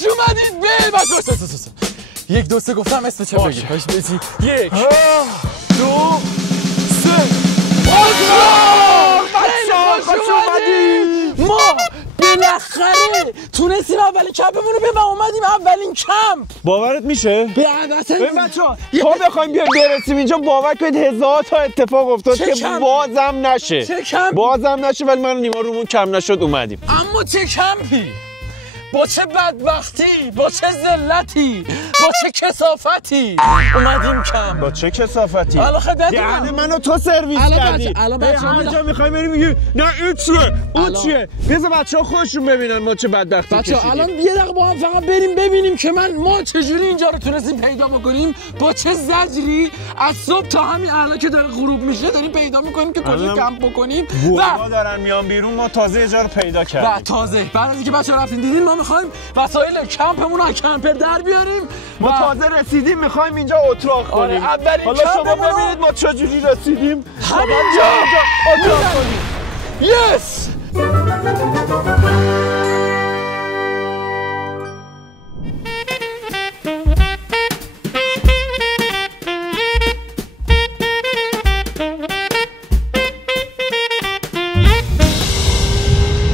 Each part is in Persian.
خوش اومدید به بچه‌ها. 1 2 3 گفتم اسم چه بگید. باش بزی. 1 2 3 بچه‌ها خوش اومدید. ما بالاخره تونستیم اولین کمپمون رو ببریم. اومدیم اولین کمپ. باورت میشه؟ به عدسه بچه‌ها تا بخوایم بیایم برسیم اینجا باور کنید هزار تا اتفاق افتاد که بازم نشه. چه کمپ؟ بازم نشه ولی من نیما رومون کم نشد اومدیم. اما چه کمپی؟ با چه بدبختی، با چه ذلتی، با چه کثافتی اومدیم کم. با چه کثافتی؟ یعنی منو تو سرویس کردی. هر جا می‌خوایم بریم میگی نه این چیه؟ اون چیه؟ بذار بچه‌ها خودشون ببینن ما چه بدبختی کشیدیم. بچه‌ها الان یه دقیقه با هم فقط بریم ببینیم که ما چجوری اینجا رو تونستیم پیدا بکنیم، با چه زجری از صبح تا همین الان که داره غروب میشه داریم پیدا می‌کنیم که کجا کمپ بکنیم. و دارن میان بیرون ما تازه جا رو پیدا کردیم. و تازه بعد از اینکه بچه‌ها رفتین دیدین ما میخوایم وسایل کمپمون رو کمپر در بیاریم. ما تازه رسیدیم میخوایم اینجا اتراق کنیم. حالا شما ببینید ما چجوری رسیدیم. همینجا اتراق کنیم. یس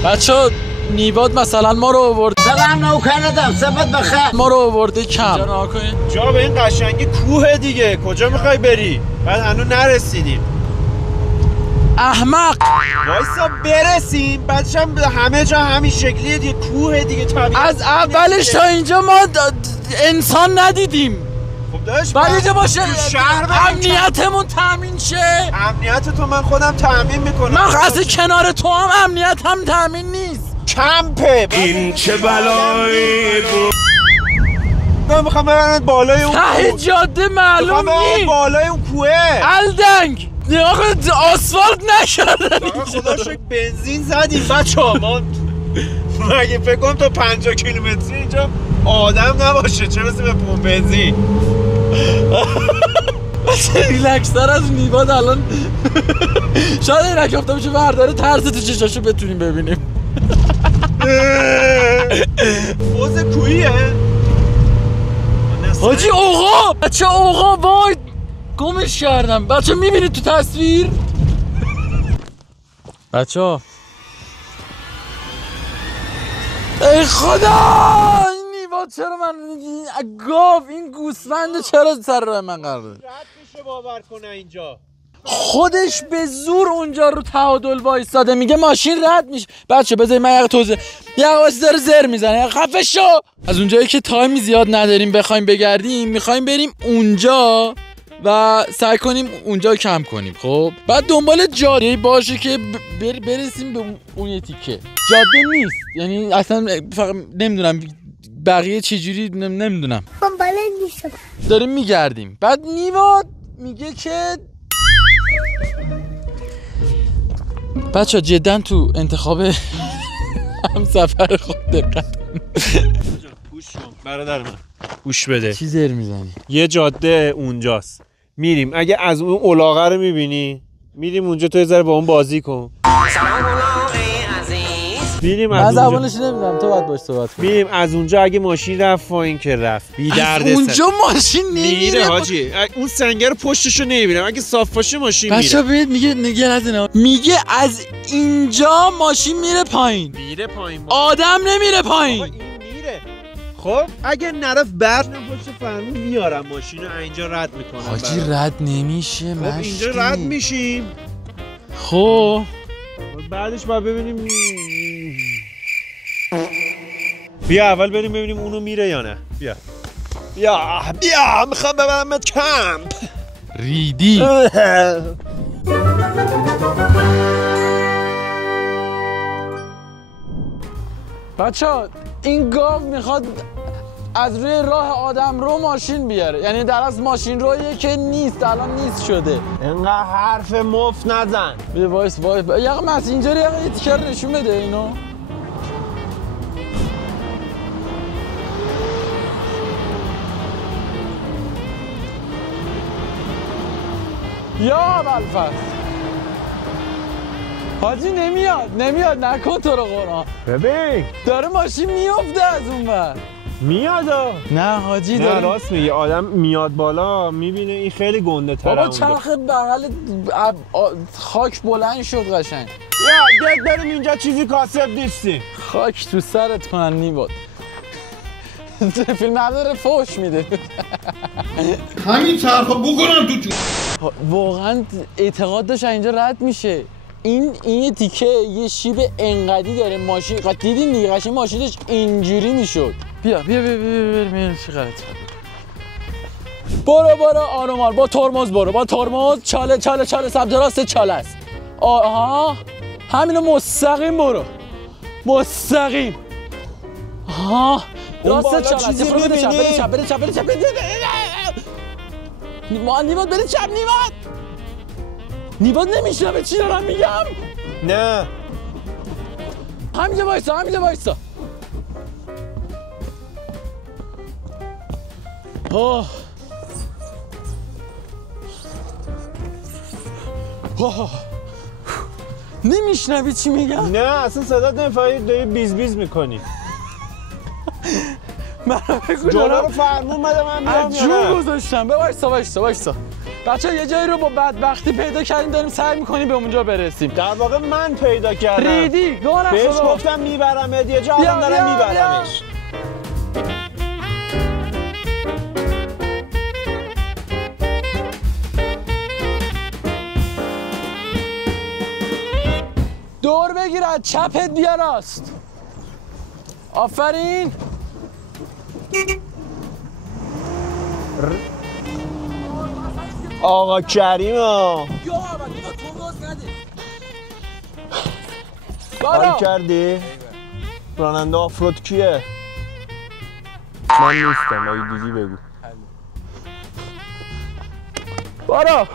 بچه‌ها نیواد مثلا ما رو آورد. سلام نوکردم سبت بخیر. ما رو آورده کم. جا به این قشنگی کوه دیگه. کجا میخوای بری؟ بعد هنوز نرسیدیم. احمق. وایسا برسیم بعدش هم همه جا همین شکلیه دیگه. کوه دیگه طبیعی. از اولش تا اینجا ما انسان ندیدیم. خب داشت بعد اینجا باشه شهر امنیتمون تامین شه. امنیت تو من خودم تامین میکنم. من قصد کنار تو هم امنیت هم تامین نیست. کمپه این چه بلایی بود. من میخوام برم بالای اون ته جاده معلوم نیست. بالای اون کوه الدنگ نگاه آسفالت نکردن. خدا شکر بنزین زدیم بچه‌ها. ما مگه فکر کنم تا 50 کیلومتری اینجا آدم نباشه چه برسه به پمپ بنزین. ریلکس‌تر از نیواد الان شاید این رکافته بشه برداره ترس تو چشاشو بتونیم ببینیم. حوض کوییه حاجی. اوقا بچه اوقا وای گمش کردم. بچه میبینید تو تصویر بچه ها. ای خدا این نیواد چرا من گاو این گوسفند چرا سر راه من قرار داد؟ رد میشه باور کنه اینجا. خودش به زور اونجا رو تعادل وایساده میگه ماشین رد میشه. بچه بذاری من یه توضیح یه واسه داره زر میزنه. خفه شو. از اونجایی که تایم زیاد نداریم بخوایم بگردیم میخوایم بریم اونجا و سعی کنیم اونجا کم کنیم. خب بعد دنبال جاده باشه که برسیم به اون یه تیکه. جاده نیست یعنی اصلا فقط نمیدونم بقیه چجوری نمیدونم. داریم میگردیم. بعد نیواد میگه که بچه جدا تو انتخاب هم سفر خود دقت گوش کن برادر من. گوش بده. چی زر میزنی؟ یه جاده اونجاست میریم. اگه از اون الاغه رو میبینی میریم اونجا تو یه ذره با اون بازی کن. میریم من زبانش نمیدونم تو باید باش صحبت کنی. میریم از اونجا اگه ماشین رفت فاین که رفت بی درد اونجا ماشین نمیره حاجی. اون سنگر پشتشو نمیبینم. اگه صاف باشه ماشین میره. بچا ببین میگه از اینجا ماشین میره پایین. آدم نمیره پایین. این میره. خب اگه نرفت برد نباشه فرمون میارم ماشینو اینجا رد میکنم. حاجی رد نمیشه. خب اینجا رد میشیم. خب بعدش باید ببینیم. بیا اول بریم ببینیم اونو میره یا نه. بیا میخوام ببرمت کمپ. ریدی. بچه‌ها این گاو میخواد از روی راه آدم رو ماشین بیاره. یعنی در از ماشین رویه که نیست الان نیست شده. اینقدر حرف مفت نزن. بیا وایس یه مسنجر یه تیکر نشون بده اینو. یا بلفس حاجی نمیاد نکن تو رو قرآن. ببین داره ماشین میافته از اون ور. میاد. نه حاجی نه داره. راست میگه، آدم میاد بالا میبینه این خیلی گنده تره. بابا چرخ بغل خاک بلند شد قشنگ. یا گت بریم اینجا چیزی کاسب نیستی. خاک تو سرت کنن نیباد. فیلم نداره فوش میده. همین چرخو بکنم تو واقعا اعتقاد داشت اینجا رد میشه. این تیکه یه شیب انقدی داره ماشین دیدین دیگه قشنگ ماشینش اینجوری میشد. بیا چه غلط. برو آرومال با ترمز برو با ترمز چاله سمت راست چاله است. آها همینو مستقیم برو مستقیم. آها راست چاله است. بره چپ نیماد بره چپ نیماد نمیشنوه چی دارم میگم. نه همینجا وایسا نمیشنوی چی میگم؟ نه اصلا صدات نمیفهمی، داری بیز میکنی. من بگو جلو رو فرمون مده من بیام یا نه؟ نه گذاشتم. وایسا بچه‌ها یه جایی رو با بدبختی پیدا کردیم داریم سعی میکنیم به اونجا برسیم. در واقع من پیدا کردم. ریدی گونه بهش خدا. گفتم میبرم یه جا الان دارم میبرمش. دور بگیر از چپت بیا راست. آفرین. آقا کریما حال کردی؟ راننده آفرود کیه؟ من نیستم، اگه دیدی بگو. برو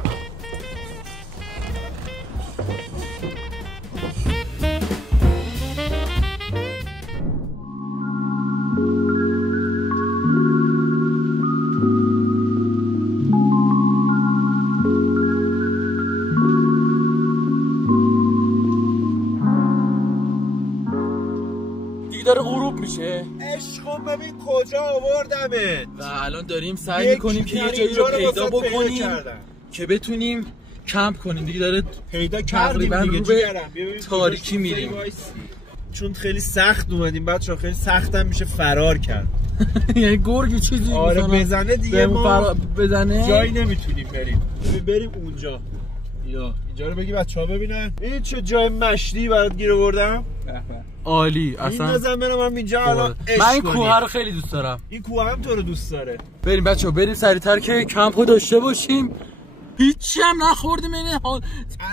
داره غروب میشه. عشقم ببین کجا آوردمت. و الان داریم سعی میکنیم که یه جایی رو پیدا بکنیم که بتونیم کمپ کنیم. دیگه داره پیدا کردیم دیگه جیگرم. تاریکی میریم چون خیلی سخت اومدیم بچه‌ها، خیلی سختم میشه فرار کرد. یعنی گرگی چیزی آره بزنه دیگه ما بزنه جایی نمیتونیم بریم اونجا. اینجا رو بگی بچه‌ها ببینن. این چه جای مشتی برات گیر آوردم. عالی اصلا. این نظر من اینجا الان من این کوه رو خیلی دوست دارم. این کوه هم تو رو دوست داره. بریم بچه‌ها بریم سریعتر که کمپو داشته باشیم. هیچی هم نخوردیم این حال.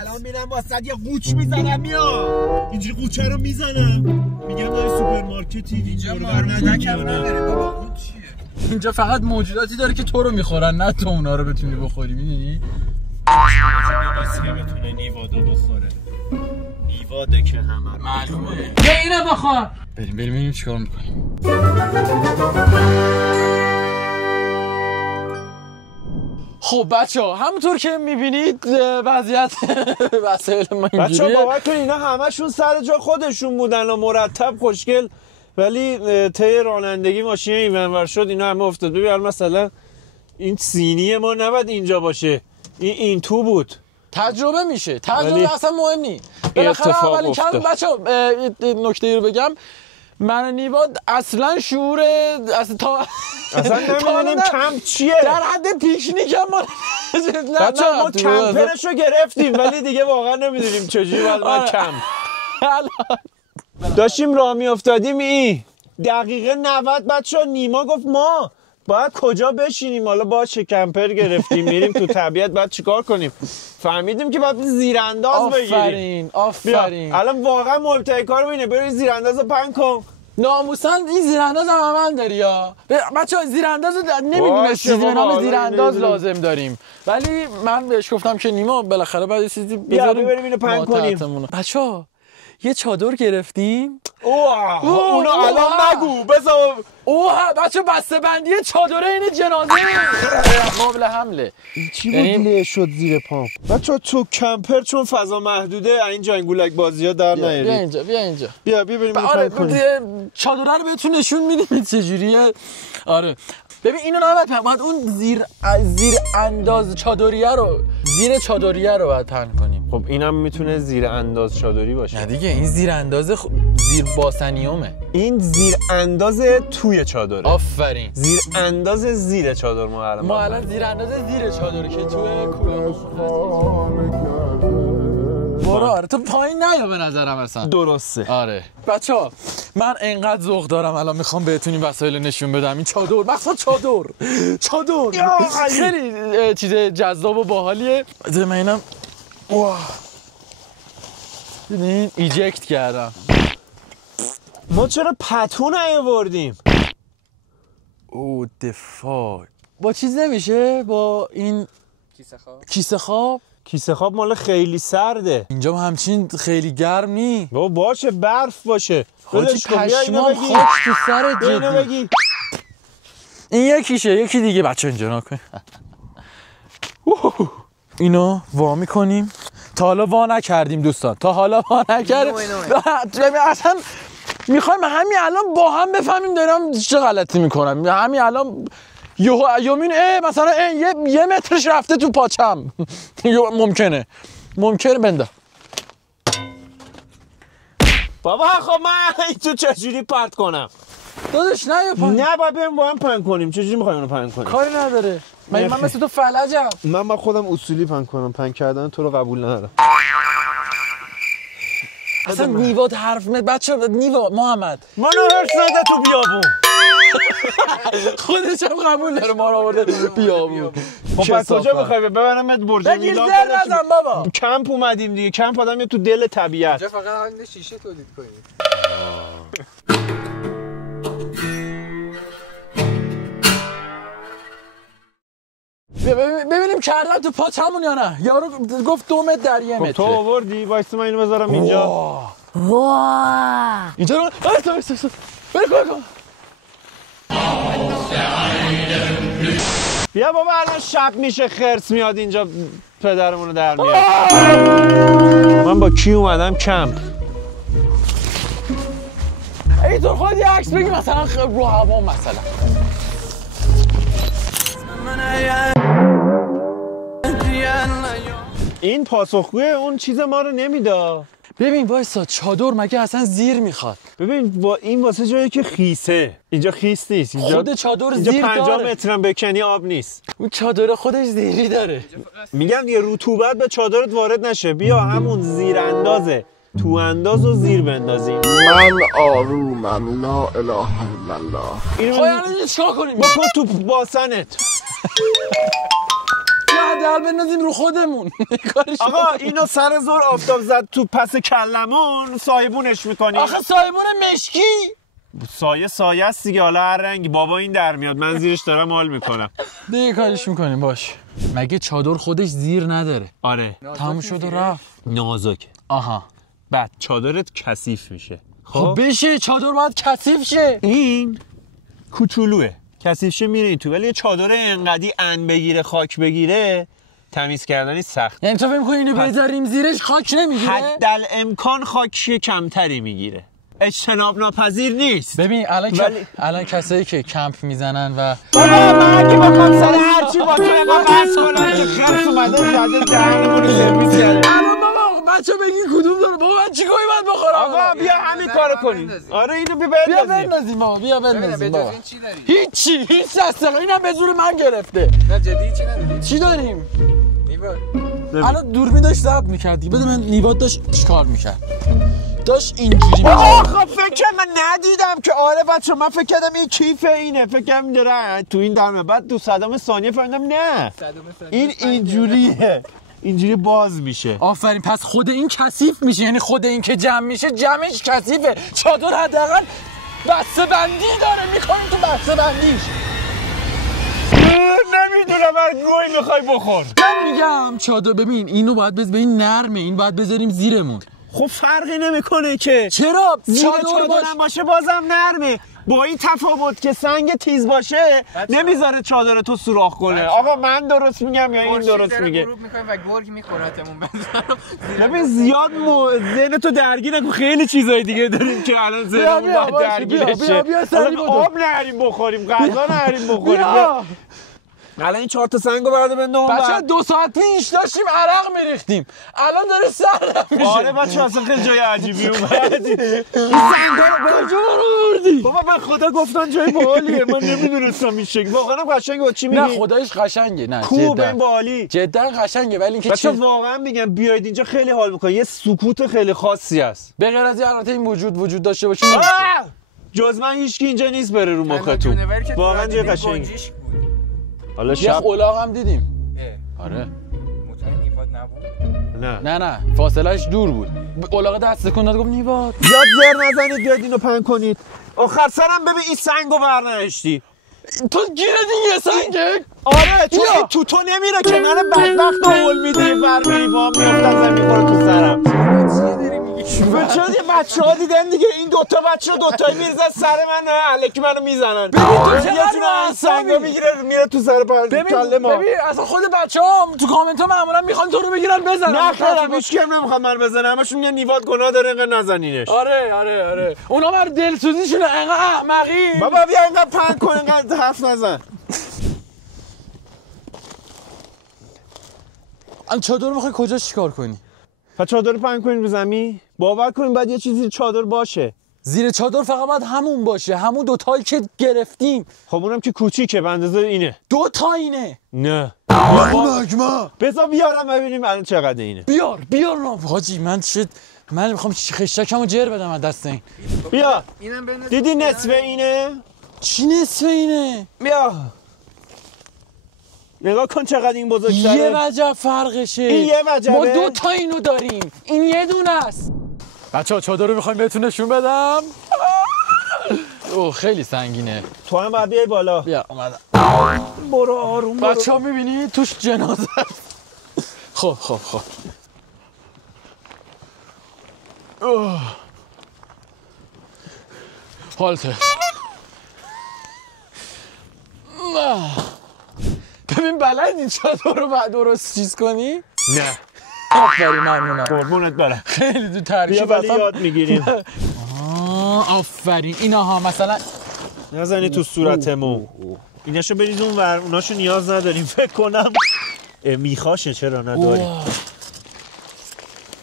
الان میرم واسط یه قوچ میزنم میام. اینجوری قوچه رو میزنم. میگم داری سوپرمارکتی اینجا نداره بابا قوچ چیه؟ اینجا فقط موجوداتی داره که تو رو میخورن نه تو اونا رو بتونی بخوری. میدونی؟ کسی بتونه نیوادو بخوره. نیواده که همه معلومه. بیا اینو بخور. بریم چیکار میکنیم. خب بچه‌ها همونطور که میبینید وضعیت وسایل ما اینجوریه. بچه‌ها باور کنید اینا همشون سر جا خودشون بودن و مرتب خوشگل، ولی طی رانندگی ماشین اینور شد اینا همه افتاد. ببین مثلا این سینی ما نباید اینجا باشه، این تو بود. تجربه میشه. تجربه اصلا مهم نیست. بالاخره اولین کم بچه‌ها نکته رو بگم. من و نیواد اصلا شعور اصلا نمیدونیم کمپ چیه. در حد پیکنیک هم بچه ما کمپرش رو گرفتیم ولی دیگه واقعا نمیدونیم چجوری باید کمپ. داشتیم راه میافتادیم این دقیقه 90 بچه نیما گفت ما باید کجا بشینیم. حالا باید چه کمپر گرفتیم میریم تو طبیعت باید چیکار کنیم. فهمیدیم که باید زیرانداز بگیریم. آفرین. الان واقعا مبتدی کارو اینه. برو زیراندازو پهن کن. ناموساً این زیرانداز هم من داری یا بچه‌ها زیرانداز نمیدونم چیزی به نام زیرانداز لازم داریم، ولی من بهش گفتم که نیما بالاخره بعد چیزی بذاریم بریم اینو پهن کنیم. بچه‌ها یه چادر گرفتیم. اونا الان نگو بذار. بچه بسته بندی چادره این جنازه قابل حمله. چی بود شد زیر پام؟ بچه تو کمپر چون فضا محدوده این جنگولک بازی ها در نیاری. بیا اینجا بیا بریم آره چادره رو بهتون نشون میدیم چجوریه. آره ببین اینو نباید باید اون زیر انداز چادریه رو باید پهن کنیم. خب اینم میتونه زیر انداز چادری باشه. نه دیگه این زیر انداز زیر باسنیومه. این زیر انداز توی چادره. آفرین. زیر انداز زیر چادر ما الان زیر انداز زیر چادره که توی کوله. آره تو پایین نیا به نظرم اصلا. درسته. آره بچه‌ها من انقدر ذوق دارم الان میخوام بهتون این وسایل نشون بدم. این چادر مخصوصا چادر خیلی چیز جذاب و باحالیه. من اینم ببین ایجکت کردم. ما چرا پتو نیاوردیم؟ او دفاع با چیز نمیشه با این کیسه خواب مال خیلی سرده. اینجا همچین خیلی گرم نی. باشه برف باشه. خودش پشمام خاک تو سرت جدی. این یکی دیگه بچه اینجا نکن. اینو وا میکنیم. تا حالا وا نکردیم دوستان. اصلا میخوایم همین الان با هم بفهمیم دارم چه غلطی میکنم. همین الان یومین مثلا یه مترش رفته تو پاچم. ممکنه بنده. بابا خب من تو چجوری پرت کنم؟ داداش نه باید بریم با هم پهن کنیم. چجوری میخوایم اونو پهن کنیم؟ کاری نداره. من مثل تو فلجم. من با خودم اصولی پهن کنم. پهن کردن تو رو قبول ندارم. اصلا نیوات حرف بچه نیوا محمد منو هرس نده تو بیابون. خودش هم قبول داره ما رو آورده بیابون. خب پس کجا میخوای ببرمت برج میلان؟ نزن بابا. کمپ اومدیم دیگه. کمپ آدم تو دل طبیعت. اینجا فقط حال شیشه تولید کنید. ببینیم کردم تو پاچمون یا نه. یارو گفت 2 متر در 1 متر. تو آوردی وایس من اینو بذارم اینجا. اینجا رو برو. بیا بابا الان شب میشه خرس میاد اینجا پدرمونو در میاد. من با کی اومدم کمپ؟ ای تو خود یه عکس بگی مثلا رو هوا مثلا. این پاسخگوی اون چیز ما رو نمیده. ببین وایسا چادر مگه اصلا زیر میخواد؟ ببین با این واسه جایی که خیسه. اینجا خیس نیست. اینجا خود چادر زیر داره. 50 مترم بکنی آب نیست. اون چادر خودش زیری داره. میگم دیگه رطوبت به چادرت وارد نشه. بیا همون زیر اندازه. تو انداز و زیر بندازیم. من آرومم لا اله الا الله. خب الان چیکار کنیم؟ بکن تو باسنت. دل بندازیم رو خودمون. آقا اینو سر زور آفتاب زد تو پس کلمون سایبونش میکنیم. آخه سایبون مشکی. سایه است دیگه. حالا هر رنگی بابا این در میاد. من زیرش دارم حال میکنم. دیگه کارش میکنیم باش. مگه چادر خودش زیر نداره؟ آره تموم شد و رفت. نازکه. آها بعد چادرت کثیف میشه. خب بشه چادر باید کثیف شه. این کوچولوه. کثیف شه میره تو. ولی چادر انقدی ان بگیره خاک بگیره تمیز کردنی سخت. یعنی تو فکر می‌کنی اینو بذاریم زیرش خاک نمیگیره؟ حدالامکان خاک کمتری میگیره. اجتناب ناپذیر نیست. ببین الان کسایی که کمپ میزنن و بابا من اگه بخوام سر هرچی با تو بحث کنم که خرس اومده زده دهنمون رو سرویس کرده. الان بابا بچه بگین کدوم داره. بابا من چیکار باید بخورم؟ آقا بیا همین کارو کنیم. آره اینو بیا بندازیم بابا. بیا بندازیم بابا. هیچ اصلا اینم به زور من گرفته. نه جدی چی نداری؟ چی داریم؟ نیواد. الان دوربین داشت ضبط می‌کردی. بده من نیواد داشت چیکار می‌کرد؟ داشت اینجوری آخه فکر من ندیدم که آره بچه من فکر کردم این کیفه اینه. فکر کردم داره تو این درمه. بعد دو صدام ثانیه فهمیدم نه این اینجوریه. اینجوری باز میشه. آفرین. پس خود این کثیف میشه. یعنی خود این که جمع میشه جمعش کثیفه. چادر حداقل بسته بندی داره. میکنیم تو بسته بندیش. نمیدونم هر گوی میخوای بخور. من میگم چادر ببین اینو باید ببین نرمه. این باید بذاریم زیرمون. خب فرقی نمیکنه که. چرا؟ زیر چادر چادرم باشه بازم نرمه. با این تفاوت که سنگ تیز باشه نمیذاره چادر تو سوراخ کنه. آقا من درست میگم یا این درست میگه؟ غروب میکنیم و گرگ میخورتمون. ببین زیاد ذهن تو درگیر نکن، خیلی چیزای دیگه داریم که الان ذهنمون باید درگیر شه. آب نریم بخوریم، غذا نریم بخوریم. الان این 4 تا سنگو برده بندم. بچه‌ها 2 ساعت پیش داشتیم عرق میریختیم، الان داره سردم میشه. آره بچه‌ها اصلا خیلی جای عجیبی اومدی. این سنگا رو کجا آوردی؟ بابا من خدا گفتن جای باحالیه، من نمیدونستم این شکل. واقعا قشنگه. چی میگی؟ نه خدایش قشنگه. نه خوب این باحالی. جدا قشنگه، ولی اینکه بچه‌ها واقعا میگم بیاید اینجا خیلی حال میکنه. یه سکوت خیلی خاصی است. به غیر از البته این وجود داشته باشه جز من هیچ کی اینجا نیست بره رو مختون. واقعا جای قشنگه. حالا یه شب الاغ هم دیدیم. آره مطمئن نیواد نبود؟ نه فاصلهش دور بود. الاغ دست تکون داد گفت نیواد. زیاد زر نزنید، بیاید اینو پهن کنید. آخر سرم ببین این سنگو برنهشتی. تو گیره دیگه سنگه. آره چون این تو نمیره که من بدبخت اول میدی ور میری با هم میافتم زمین میخوره تو سرم. چرا یه بچه‌ها دیدن دیگه این دوتا بچه دوتایی میرزن سر من، الکی منو میزنن. یه جون این سنگا میگیره میره تو سر کله ما. ببین اصلا خود بچه‌ها تو کامنت ها معمولا میخوان تو رو بگیرن بزنن. نه خیلی هیچ کی نمیخواد من بزنه، همشون میگن نیواد گناه داره اینقدر نزنینش. آره اونا بر دلسوزیشون انقدر احمقی. بابا بیا اینقدر پهن کن، اینقدر حرف نزن. ان چادر میخوای کجا چیکار کنی؟ پس چادر پهن کنین رو زمین. باور کنین بعد یه چیزی چادر باشه. زیر چادر فقط باید همون باشه، همون دوتایی که گرفتیم. خب اونم که کوچیکه به اندازه اینه. 2 تا اینه. نه مگما بذار بیارم ببینیم الان چقدر اینه. بیار حاجی من میخوام خشتکمو جر بدم از دست این. بیا اینم بنداز. دیدی نصف اینه؟ چی نصف اینه؟ بیا نگاه کن چقدر این بزرگتره. یه وجب فرقشه. این یه وجبه. ما 2 تا اینو داریم، این یه دونه است. بچه‌ها چادر رو میخوایم بهتون نشون بدم. اوه خیلی سنگینه. تو هم باید بیای بالا. بیا اومدم. برو آروم برو. بچه‌ها میبینی توش جنازه است. خب حالته. ببین بلدی چادر رو بعد درست چیز کنی؟ نه آفرین ممنونم. قربونت برم. خیلی تو ترکیب بیا ولی یاد میگیریم. آفرین اینها مثلا نزنی تو صورتمون. ایناشو بریز اون ور، اوناشو نیاز نداریم فکر کنم. میخواشه چرا نداریم.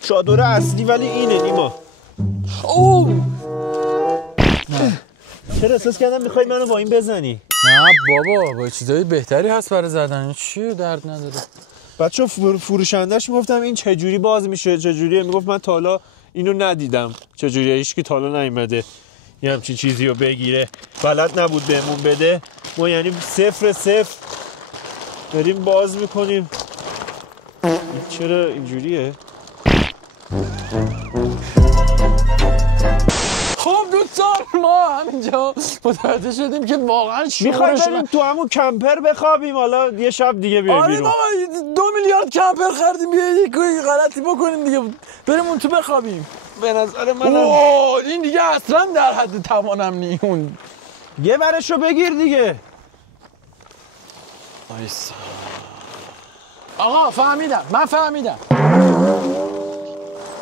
چادر اصلی ولی اینه نیما. چرا احساس کردم میخوای منو با این بزنی؟ نه بابا با چیزای بهتری هست برای زدن. چی درد نداره. بچه فروشندش میگفتم این چجوری باز میشه چجوریه، میگفت من تا حالا اینو ندیدم چجوریه، هیچکی تا حالا نیومده یه همچین چیزی رو بگیره، بلد نبود بهمون بده. ما یعنی 0 داریم باز میکنیم. چرا اینجوریه؟ خب دوستان ما همینجا متوجه شدیم که واقعا میخوایم بریم تو همون کمپر بخوابیم، حالا یه شب دیگه بیایم آره بیرون. بابا 2 میلیارد کمپر خریدیم، بیایید غلطی بکنیم دیگه بریم اون تو بخوابیم. به نظر من این دیگه اصلا در حد توانم نی. اون یه برشو بگیر دیگه. وایسا آقا من فهمیدم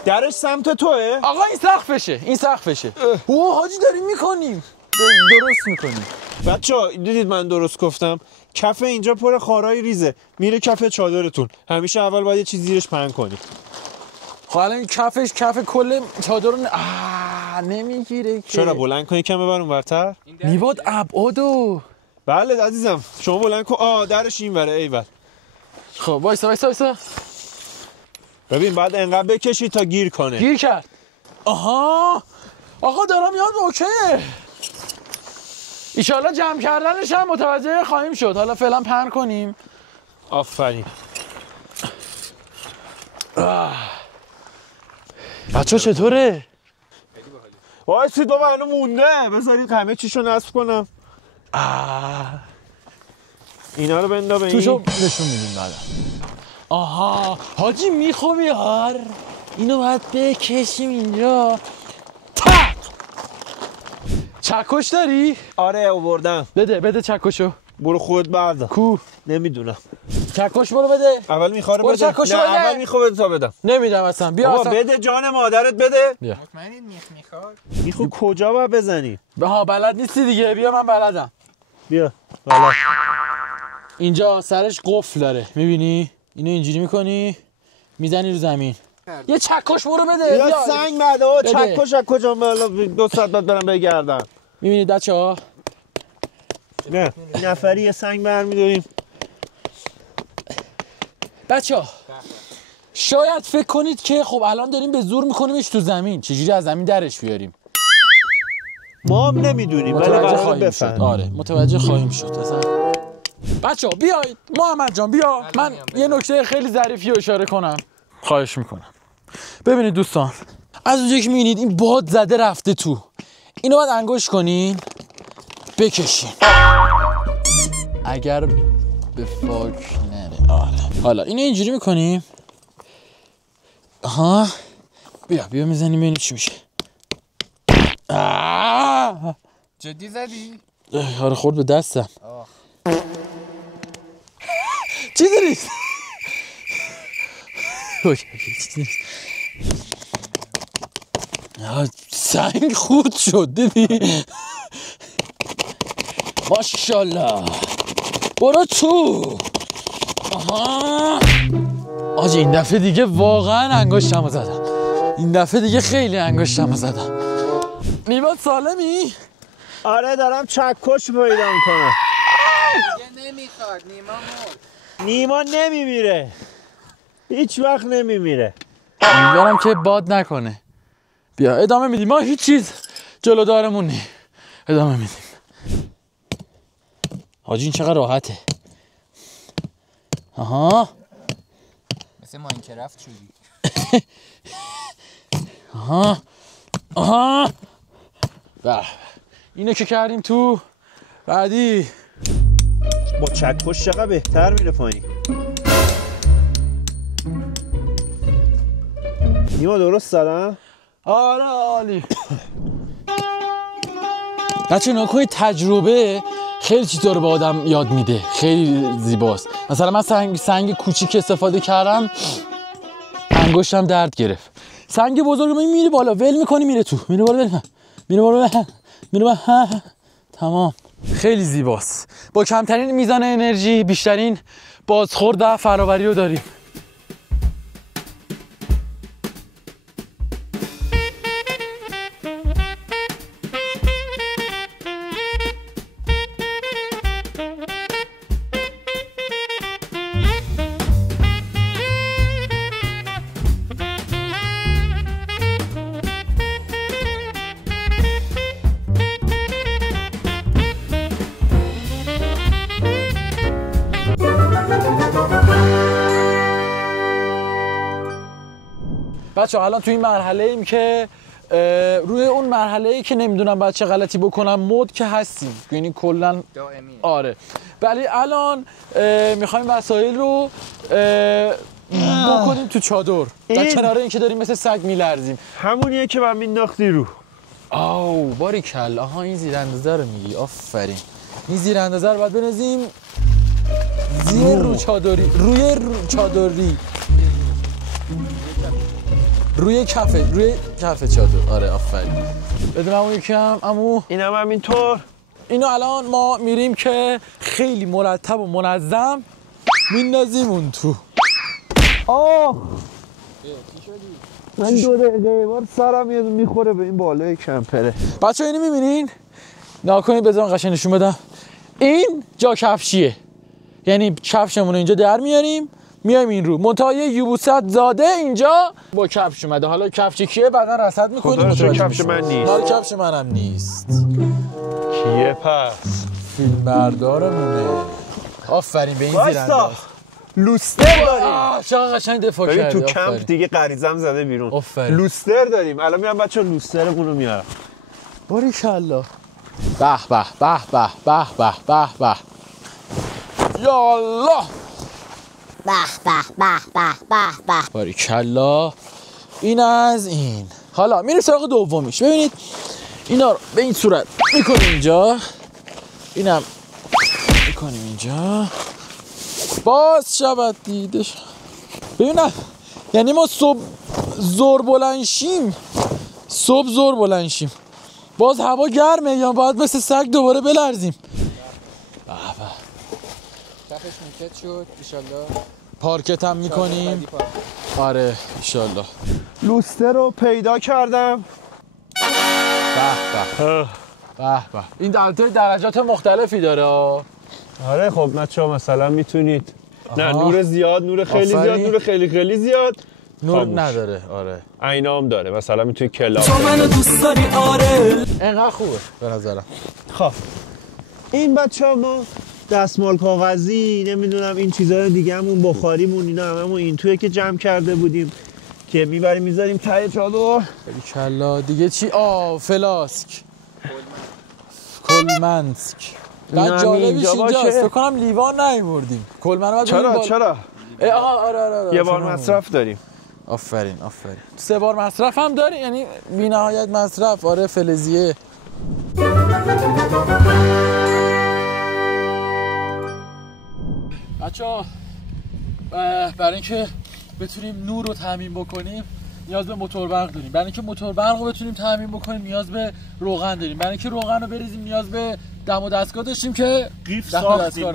درش سمت توه؟ آقا این سقفشه. اوه حاجی داریم میکنیم درست میکنیم. بچه‌ها دیدید من درست گفتم؟ کف اینجا پر خارای ریزه، میره کف چادرتون. همیشه اول باید یه چیز زیرش پهن کنید. خب الان کف کل چادر رو نمیگیره که. چرا بلند کنی کم ببر اونورتر؟ میباد ابعادو. بله عزیزم شما بلند کن. درش اینوره ایول. خب وایسا ببین بعد انقدر بکشی تا گیر کنه. گیر کرد. آها آقا دارم یاد اوکیه. ایشالله جمع کردنش هم متوجه خواهیم شد. حالا فعلا پهن کنیم. آفرین. بچه چطوره؟ وایسید بابا هنو مونده، بذارید همه چیشو نصب کنم. اینا رو بندا به این توشو نشون میدیم بعدا. آها حاجی میخوابی هر اینو باید بکشیم اینجا. تق. چکش داری؟ آره آوردم. بده چکشو. برو خود بردار. کو؟ نمیدونم. چکش برو بده. اول میخواره برو بده. چکشو نه بده. اول میخواد بده تا بدم. نمیدم اصلا. بیا بابا اصلا. بده جان مادرت بده. بیا. مطمئنید میخواد؟ میخو کجا باید بزنی؟ ها بلد نیستی دیگه. بیا من بلدم. بیا. والا. اینجا سرش قفل داره. میبینی؟ اینو اینجوری میکنی میزنی رو زمین. یه چکش برو بده. یا سنگ بده. او بده. چکش از کجا من 2 ساعت بعد برم بگردم. میبینید بچه‌ها؟ نه نفری یه سنگ برمی‌داریم. بچه‌ها شاید فکر کنید که خب الان داریم به زور میکنیمش تو زمین، چجوری از زمین درش بیاریم؟ ما هم نمیدونیم ولی متوجه قراره خواهیم شد. بفهم. آره متوجه خواهیم شد. اصلا بچه‌ها بیاید محمد جان بیا. من یه نکته خیلی ظریفی رو اشاره کنم. خواهش میکنم. ببینید دوستان، از اونجایی که میبینید این باد زده رفته تو، اینو باید انگوش کنین بکشین اگر به فاک نره. آره حالا اینو اینجوری میکنیم. ها بیا میزنیم ببینیم چی میشه. جدی زدی؟ آره خورد به دستم. چیزی نیست. سنگ خورد شد دیدی؟ ماشاءالله برو تو. آها آجی این دفعه دیگه واقعا انگشتمو زدم. این دفعه دیگه خیلی انگشتمو زدم. نیما سالمی؟ آره دارم چکش پیدا میکنم. دیگه نمیخواد. نیما مرد. نیما نمیمیره. هیچ وقت نمیمیره. امیدوارم که باد نکنه. بیا ادامه میدیم. ما هیچ چیز جلو دارمون نی. ادامه میدیم. حاجی این چقدر راحته. آها مثل ماینکرافت شدی. آها بله اینو که کردیم تو. بعدی با چکش چقدر بهتر میره پایین. نیما درست زدم؟ آره عالی. بچه نکنید تجربه خیلی چیزا رو به آدم یاد میده. خیلی زیباست. مثلا من سنگ کوچیک استفاده کردم انگشتم درد گرفت. سنگ بزرگ میره بالا ول میکنی میره تو. میره بالا تمام. خیلی زیباست. با کمترین میزان انرژی بیشترین بازخورد و فراوری رو داریم. بچه الان تو این مرحله ایم که روی اون مرحله ای که نمیدونم باید چه غلطی بکنم مود که هستیم، یعنی کلا دائمیه. آره ولی الان میخوایم وسایل رو بکنیم تو چادر در کنار این که داریم مثل سگ میلرزیم. همونیه که من مینداختی رو. آو باریکلا. آها این زیراندازه رو میگی. آفرین. این زیراندازه رو باید بنازیم زیر رو چادری. روی چادری روی کف چادر. آره آفرین. بدونم اون یکم عمو. اینم همینطور. اینو الان ما میریم که خیلی مرتب و منظم میندازیم اون تو. آه من 2 دقیقه بار سرم یه میخوره به این بالای کمپره. بچه اینو میبینین؟ ناکنید بذارم قشنگ نشون بدم. این جا کفشیه، یعنی کفشمون اینجا در میاریم میایم این رو. منتها یه یوبوست زاده اینجا با کفش اومده. حالا کفش کیه بعدا رصد میکنیم. خدا کفش من نیست. حالا کفش منم نیست. کیه پس؟ فیلمبردارمونه. آفرین به این زیرانداز. لوستر داریم. چقدر قشنگ دفاع ببین کردی. تو کمپ دیگه غریزم زده بیرون. آفرین. لوستر داریم. الان میرم بچه‌ها لوسترمون رو میارم. باریکلا. به به به به به به به به. یا الله. به به به به به به. باریکلا. این از این. حالا میریم سراغ دومیش. ببینید اینا رو به این صورت میکنیم اینجا، اینم میکنیم اینجا، باز شود دیدش. ببینم یعنی ما صبح زور بلند شیم، باز هوا گرمه یا باید مثل سگ دوباره بلرزیم؟ تخش میکت شد ایشالله. پارکت هم میکنیم. آره ایشالله. لوستر رو پیدا کردم. به این درجات مختلفی داره. آره خب بچه‌ها مثلا میتونید نه نور زیاد، نور خیلی زیاد، نور خیلی خیلی زیاد، نور نداره. آره عینام داره، مثلا میتونید کلاب. تو منو دوست داری؟ آره اینقدر خوبه به نظرم. خب این بچه‌ها ما دستمال کاغذی نمیدونم این چیزای دیگه همون بخاریمون اینا هممون این توی که جمع کرده بودیم که میبریم میذاریم ته چادر. کلا دیگه چی؟ فلاسک، کلمنسک. بعد جالبیش اینجاست فکر کنم لیوان نیوردیم. کلمن چرا؟ آره یه بار مصرف داریم. آفرین 3 بار مصرف هم داریم، یعنی بی نهایت مصرف. آره فلزیه. بچه‌ها برای اینکه بتونیم نور رو تامین بکنیم نیاز به موتور برق داریم. برای اینکه موتور برق رو بتونیم تامین بکنیم نیاز به روغن داریم. برای اینکه روغن رو بریزیم نیاز به دم و دستگاه داشتیم که قیف ساختیم.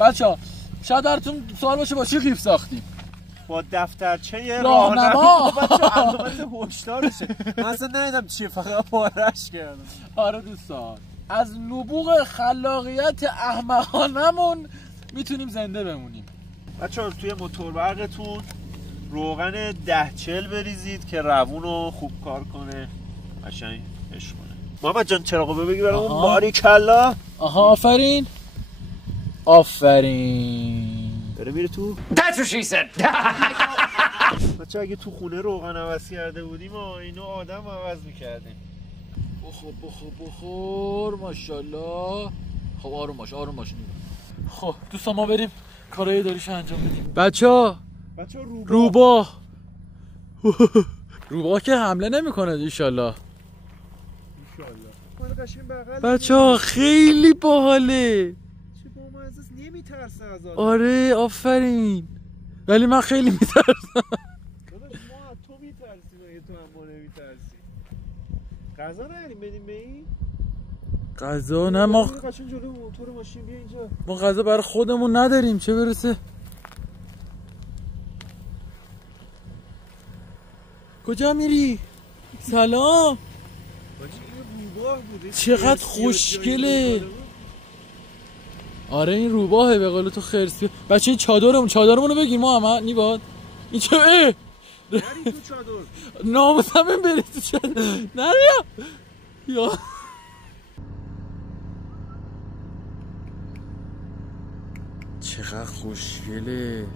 بچه‌ها شاید براتون سوال باشه با چی قیف ساختیم؟ با دفترچه راهنما. بچه‌ها البته هوشدار بشه. من اصلا نمیدونم چیه، فقط پارش کردم. آره دوستان از نبوغ خلاقیت احمقانمون میتونیم زنده بمونیم. بچه‌ها توی موتور برقتون روغن 1040 بریزید که روون رو خوب کار کنه، قشنگ اش کنه. محمد جان چراغو بگی برامون. باریکلا. آفرین داره میره تو. That's what she said. بچه اگه تو خونه روغن عوض کرده بودیم اینو آدم عوض میکردیم. بخور ماشاءالله. خب آروم باش. خب دوستان ما بریم کارهای داریشو انجام بدیم. بچه‌ها روباه که حمله نمیکنه انشالله. بچه‌ها خیلی باحاله. نمیترسه از آدم. آره آفرین. ولی من خیلی میترسم. تو میترسی مگه تو هم ما نمیترسی؟ غذا نریم بدیم به این؟ غذا نه ما قشنگ جلو موتور ماشین بیا اینجا. ما غذا برای خودمون نداریم چه برسه. کجا میری؟ سلام. چقدر خوشگله. آره این روباهه به قول تو خرسی. بچه این چادرمون رو بگیر محمد نیباد. این چه نری تو چادر. ناموسم این بری تو چادر. نریا یا چقدر خوشگله.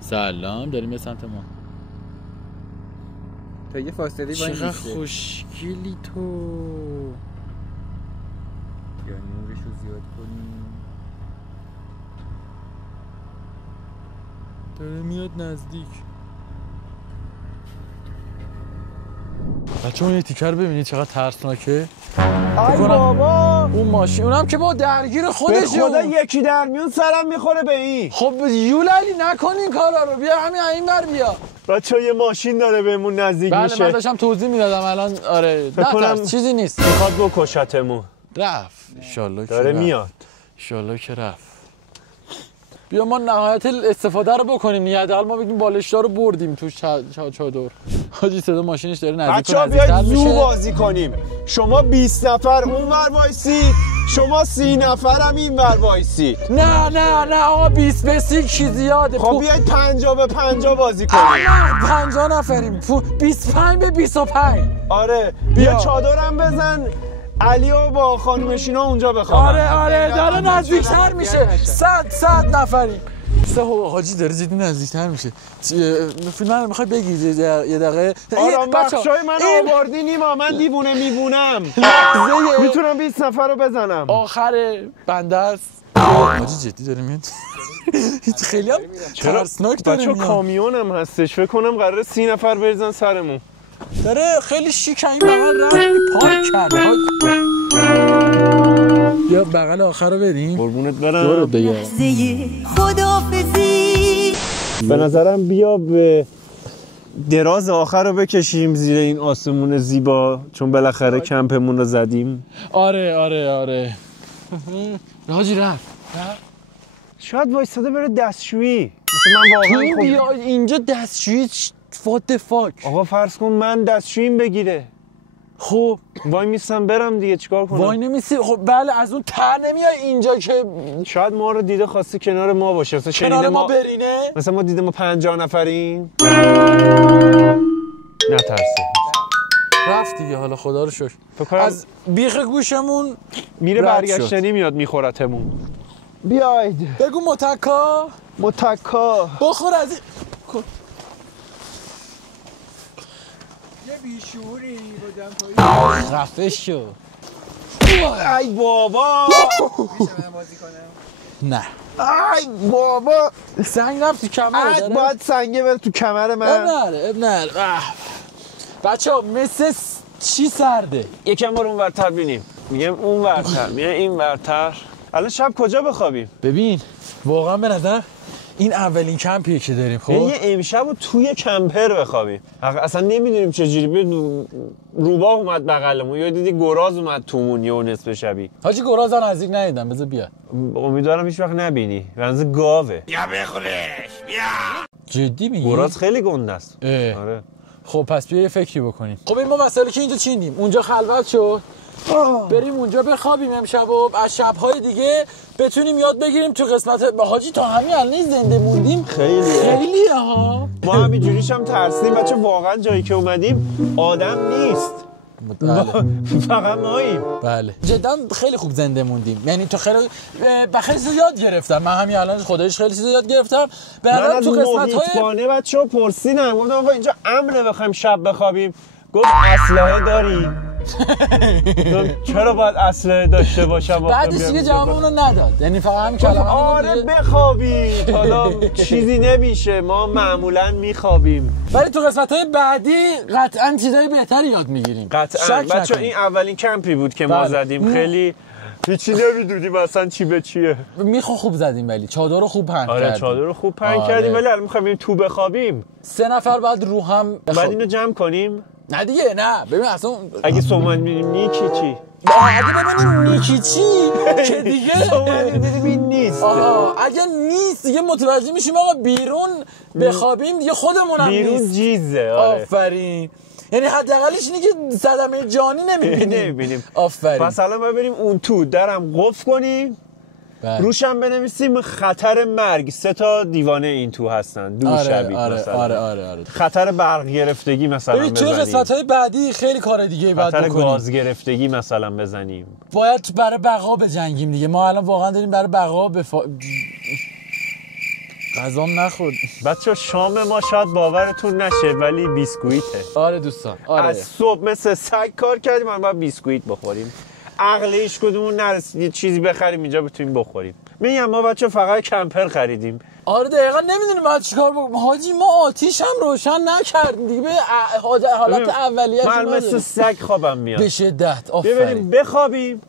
سلام داریم یه سمت ما. تا یه فاصله با این چقدر خوشگلی تو. یا نورش رو زیاد کنیم. داره میاد نزدیک. بچه اون یه تیکر ببینید چقدر ترسناکه. ای بابا اون ماشین اونم که با درگیر خودشه. به خدا یکی در میون سرم میخوره به این. خب یوللی نکنین کارا رو. بیا همین این بر بیا. بچه یه ماشین داره بهمون نزدیک میشه. بله من داشتم توضیح میدادم الان. آره نه چیزی نیست. میخواد بکشتمون. رفت انشالله داره میاد. انشالله که رفت. بیا ما نهایت استفاده رو بکنیم. حداقل ما بگیم بالشتا رو بردیم تو چادر. حاجی صدا ماشینش داره نزدیک بچه‌ها بیاید زو بازی کنیم. شما 20 نفر اونور وایسید، شما 30 نفر هم اینور وایسید. نه آقا 20 به 30 چیز زیاده. خب بیاید 50 به 50 بازی کنیم. 50 نفریم. 25 به 25. آره بیا چادرم بزن. علیو با خانومشینا اونجا بخوام. آره داره نزدیکتر میشه. 100 نفریم. حاجی داره جدی نزدیکتر میشه. فیلم میخوای بگی یه دقیقه. آرام بخشای من آوردی نیما. من دیوونه میبونم. میتونم 20 نفر رو بزنم. آخر بنده است. حاجی جدی داره میاد. خیلی هم ترسناک داره بچه میاد. کامیون هم هستش، فکر کنم قراره 30 نفر بریزن سرمون. داره خیلی شیک این بغل رفت پارک کرده. بیا بغل آخر رو بریم. قربونت برم. خداحافظی. به نظرم بیا به دراز آخر رو بکشیم زیر این آسمون زیبا، چون بالاخره کمپمون رو زدیم. آره حاجی رفت. شاید وایستاده بره دستشویی. مثلا من واقعا بیا اینجا دستشویی فات فاک. آقا فرض کن من دستشوییم بگیره. خب وای میستم برم دیگه، چیکار کنم؟ وای نمیسی. خب بله از اون ته نمیای اینجا که شاید ما رو دیده خواسته کنار ما باشه. مثلا کنار ما برینه. مثلا ما دیده ما 50 نفریم. نترسه. رفت دیگه. حالا خدا رو شکر. فکر از بیخ گوشمون میره رد برگشتنی میاد میخورتمون. بیاید بگو متکا متکا بخور از این. یه بیشوری بودم توی خفه شو. ای بابا میشه بازی کنم؟ نه ای بابا سنگ رفت تو کمره داره. باید سنگه بره تو کمر من. اب نره بچه ها مثل چی سرده؟ یکم بار اون ورتر بینیم. میگم اون ورتر میگم این ورتر. الان شب کجا بخوابیم؟ ببین واقعا به نظر این اولین کمپیه که داریم. خب یه امشب رو توی کمپر بخوابیم. اصلا نمیدونیم چجوری. به روباه اومد بغلمون یا دیدی گراز اومد تومون یا نصف شبی. حاجی گراز ها نزدیک ندیدم. بذار بیا. امیدوارم هیچ وقت نبینی. ونز گاوه. بیا بخورش بیا. جدی میگی؟ گراز خیلی گنده است. آره. خب پس بیا یه فکری بکنیم. خب این ما مسئله که اینجا چیندیم اونجا خلوت شد. بریم اونجا بخوابیم امشب و از شب‌های دیگه بتونیم یاد بگیریم تو قسمت حاجی تا همین الان زنده موندیم. خیلیه ها. ما همینجوریش هم ترسیدیم بچه. واقعا جایی که اومدیم آدم نیست. فقط ماییم. بله جدا خیلی خوب زنده موندیم. یعنی تو خیلی چیزا یاد گرفتم. من همین الان خودش خیلی چیزا یاد گرفتم. من از تو قسمت‌های محیط‌بانه بچه‌ها پرسیدم گفتم آقا اینجا امنه بخوایم شب بخوابیم؟ گفت اسلحه داری؟ چرا باید اسلحه داشته باشم؟ بعدش دیگه جوابمون رو نداد. یعنی فقط همین کلمه آره بخوابید. حالا چیزی نمیشه، ما معمولا میخوابیم. ولی تو قسمت‌های بعدی قطعاً چیزای بهتری یاد میگیریم. قطعاً بچه‌ها این اولین کمپی بود که ما زدیم. خیلی هیچی نمیدونیم اصلا چی به چیه. میخو خوب زدیم ولی چادر رو خوب پهن کردیم. آره چادر رو خوب پهن کردیم ولی الان می‌خوایم تو بخوابیم. 3 نفر بعد رو هم بعد اینو جمع کنیم. نه دیگه نه ببین اصلا اگه سومن می‌بینیم نیکی چی؟ اگه ببینیم نیکی چی که دیگه سومن می‌بینیم این نیست. اگه نیست دیگه متوجه میشیم آقا بیرون بخوابیم دیگه خودمون هم نیست. بیرون جیزه. آره آفرین. یعنی حداقلش اینه که صدمه جانی نمیبینیم. آفرین. پس الان ما بریم اون تو درم قفل کنیم. روشم بنویسیم خطر مرگ. 3 تا دیوانه این تو هستن. دو شبیه مثلا. آره. خطر برق گرفتگی مثلا بزنیم. توی قسمت‌های بعدی خیلی کار دیگه باید بکنیم. خطر گاز گرفتگی مثلا بزنیم. باید برای بقا بجنگیم دیگه. ما الان واقعا داریم برای بقا غذام نخورد. بچه شام ما شاید باورتون نشه ولی بیسکویته. آره دوستان. آره. از صبح مثل سگ کار کردیم. من باید بیسکویت بخوریم. عقل هیچ کدومون نرسید یه چیزی بخریم اینجا بتونیم بخوریم. میگم ما بچه فقط کمپر خریدیم. آره دقیقاً نمیدونیم باید چیکار بکنیم. حاجی ما آتیش هم روشن نکردیم دیگه. به حالت اولیه‌اش من مثل سگ خوابم میاد. به شدت. بریم بخوابیم.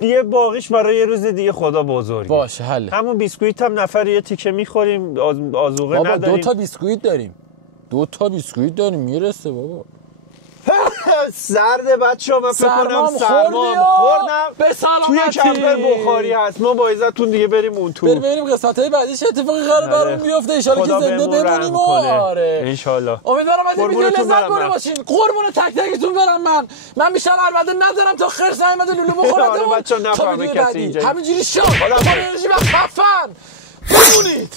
دیگه باقیش برای یه روز دیگه خدا بزرگه. باشه حل. همون بیسکویت هم نفر یه تیکه میخوریم. آذوقه نداریم. بابا 2 تا بیسکویت داریم. 2 تا بیسکویت داریم میرسه بابا. سرده بچه‌ها. من فکر کنم سرمام خوردم. توی کمپر بخاری هست. ما با عزتون دیگه بریم اون تو. بریم قسمت‌های بعدیش اتفاقی قراره برامون بیفته. ان شاءالله که زنده بمونیم. آره ان شاءالله. امیدوارم از این ویدیو لذت برده باشین. قربون تک تکتون برم. من بیشتر البته ندارم تا خرس نیومده لولو بخورتمون. آره بچه‌ها نفهمه کسی اینجا. همینجوری شو. خدا انرژی و خفن بمونید.